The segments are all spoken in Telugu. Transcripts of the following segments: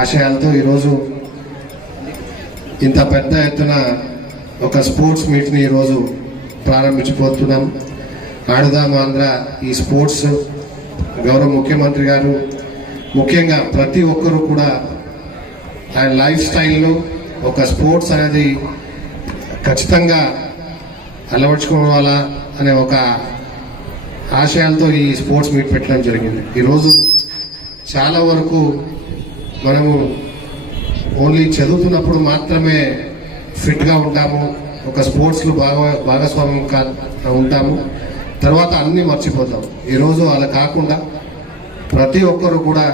ఆశయాలతో ఈరోజు ఇంత పెద్ద ఎత్తున ఒక స్పోర్ట్స్ మీట్ని ఈరోజు ప్రారంభించబోతున్నాం ఆడుదాం ఆంధ్ర ఈ స్పోర్ట్స్ గౌరవ ముఖ్యమంత్రి గారు ముఖ్యంగా ప్రతి ఒక్కరూ కూడా ఆయన లైఫ్ స్టైల్లో ఒక స్పోర్ట్స్ అనేది ఖచ్చితంగా అలవర్చుకోవాలా అనే ఒక ఆశయాలతో ఈ స్పోర్ట్స్ మీట్ పెట్టడం జరిగింది. ఈరోజు చాలా వరకు మనము ఓన్లీ చదువుతున్నప్పుడు మాత్రమే ఫిట్గా ఉంటాము. ఒక స్పోర్ట్స్లో భాగ భాగస్వామ్యం కా ఉంటాము. తర్వాత అన్నీ మర్చిపోతాం. ఈరోజు అలా కాకుండా ప్రతి ఒక్కరు కూడా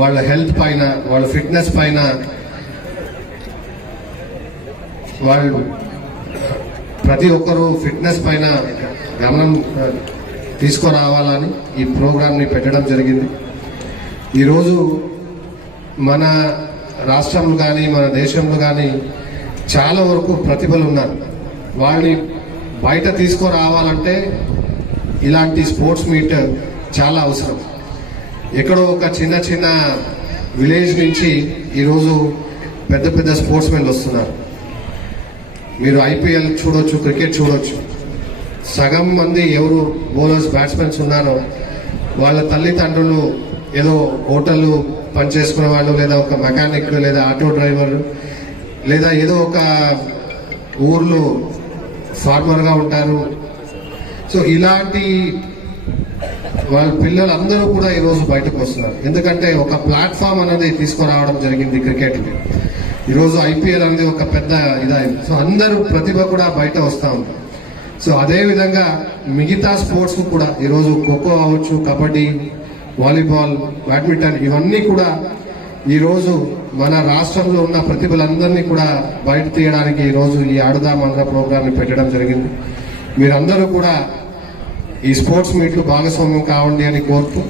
వాళ్ళ హెల్త్ పైన వాళ్ళ ఫిట్నెస్ పైన వాళ్ళు ప్రతి ఒక్కరూ ఫిట్నెస్ పైన గమనం తీసుకురావాలని ఈ ప్రోగ్రామ్ని పెట్టడం జరిగింది. ఈరోజు మన రాష్ట్రంలో కానీ మన దేశంలో కానీ చాలా వరకు ప్రతిభలు ఉన్నారు. వాళ్ళని బయట తీసుకురావాలంటే ఇలాంటి స్పోర్ట్స్ మీట్ చాలా అవసరం. ఎక్కడో ఒక చిన్న చిన్న విలేజ్ నుంచి ఈరోజు పెద్ద పెద్ద స్పోర్ట్స్ మెన్లు వస్తున్నారు. మీరు ఐపీఎల్ చూడొచ్చు క్రికెట్ చూడొచ్చు. సగం మంది ఎవరు బౌలర్స్ బ్యాట్స్మెన్స్ ఉన్నారో వాళ్ళ తల్లిదండ్రులు ఏదో హోటళ్ళు పనిచేసుకునే వాళ్ళు లేదా ఒక మెకానిక్ లేదా ఆటో డ్రైవర్ లేదా ఏదో ఒక ఊర్లో ఫార్మర్గా ఉంటారు. సో ఇలాంటి వాళ్ళ పిల్లలందరూ కూడా ఈరోజు బయటకు వస్తున్నారు. ఎందుకంటే ఒక ప్లాట్ఫామ్ అనేది తీసుకురావడం జరిగింది క్రికెట్కి ఈరోజు ఐపీఎల్ అనేది ఒక పెద్ద ఇదైంది. సో అందరూ ప్రతిభ కూడా బయట వస్తూ ఉంది. సో అదేవిధంగా మిగతా స్పోర్ట్స్ కూడా ఈరోజు ఖోఖో అవ్వచ్చు కబడ్డీ వాలీబాల్ బ్యాడ్మింటన్ ఇవన్నీ కూడా ఈరోజు మన రాష్ట్రంలో ఉన్న ప్రతిభలందరినీ కూడా బయట తీయడానికి ఈరోజు ఈ ఆడుదాం ఆంధ్ర ప్రోగ్రామ్ని పెట్టడం జరిగింది. మీరందరూ కూడా ఈ స్పోర్ట్స్ మీట్లు భాగస్వామ్యం కావండి అని కోరుతూ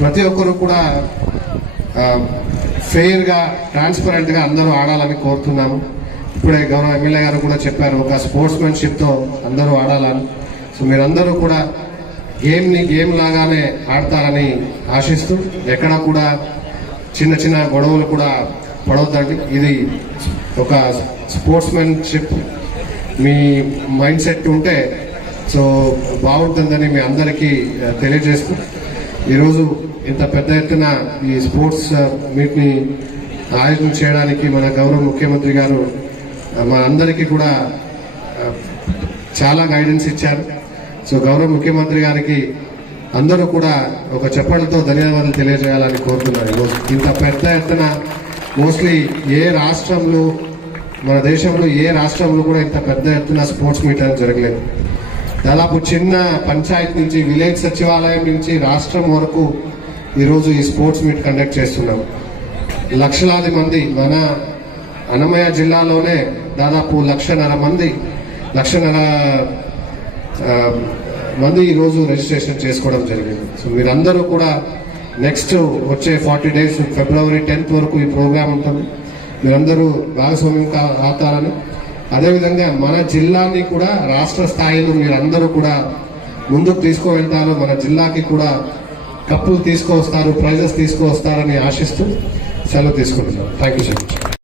ప్రతి ఒక్కరు కూడా ఫెయిర్గా ట్రాన్స్పరెంట్గా అందరూ ఆడాలని కోరుతున్నాము ఇప్పుడే గౌరవ ఎమ్మెల్యే గారు కూడా చెప్పారు ఒక స్పోర్ట్స్మెన్షిప్తో అందరూ ఆడాలని. సో మీరందరూ కూడా గేమ్ని గేమ్ లాగానే ఆడతారని ఆశిస్తూ ఎక్కడ కూడా చిన్న చిన్న గొడవలు కూడా పడవద్దండి. ఇది ఒక స్పోర్ట్స్మెన్షిప్ మీ మైండ్ సెట్ ఉంటే సో బాగుంటుందని మీ అందరికీ తెలియజేస్తూ ఈరోజు ఇంత పెద్ద ఎత్తున ఈ స్పోర్ట్స్ మీట్ని ఆయోజన చేయడానికి మన గౌరవ ముఖ్యమంత్రి గారు మా అందరికీ కూడా చాలా గైడెన్స్ ఇచ్చారు. సో గౌరవ ముఖ్యమంత్రి గారికి అందరూ కూడా ఒక చెప్పడంతో ధన్యవాదాలు తెలియజేయాలని కోరుతున్నారు ఈరోజు ఇంత పెద్ద ఎత్తున మోస్ట్లీ ఏ రాష్ట్రంలో మన దేశంలో ఏ రాష్ట్రంలో కూడా ఇంత పెద్ద ఎత్తున స్పోర్ట్స్ మీట్ అనేది జరగలేదు. దాదాపు చిన్న పంచాయత్ నుంచి విలేజ్ సచివాలయం నుంచి రాష్ట్రం వరకు ఈరోజు ఈ స్పోర్ట్స్ మీట్ కండక్ట్ చేస్తున్నాం. లక్షలాది మంది మన అన్నమయ్య జిల్లాలోనే దాదాపు లక్షన్నర మంది లక్షన్నర మంది ఈరోజు రిజిస్ట్రేషన్ చేసుకోవడం జరిగింది. సో మీరందరూ కూడా నెక్స్ట్ వచ్చే ఫార్టీ డేస్ ఫిబ్రవరి టెన్త్ వరకు ఈ ప్రోగ్రామ్ ఉంటుంది. మీరందరూ భాగస్వామ్యం కా- అవుతారని. అదేవిధంగా మన జిల్లాని కూడా రాష్ట్ర స్థాయిలో మీరందరూ కూడా ముందుకు తీసుకువెళ్తారు. మన జిల్లాకి కూడా కప్పులు తీసుకువస్తారు ప్రైజెస్ తీసుకువస్తారని ఆశిస్తూ సెలవు తీసుకుంటున్నాను థ్యాంక్ యూ సో మచ్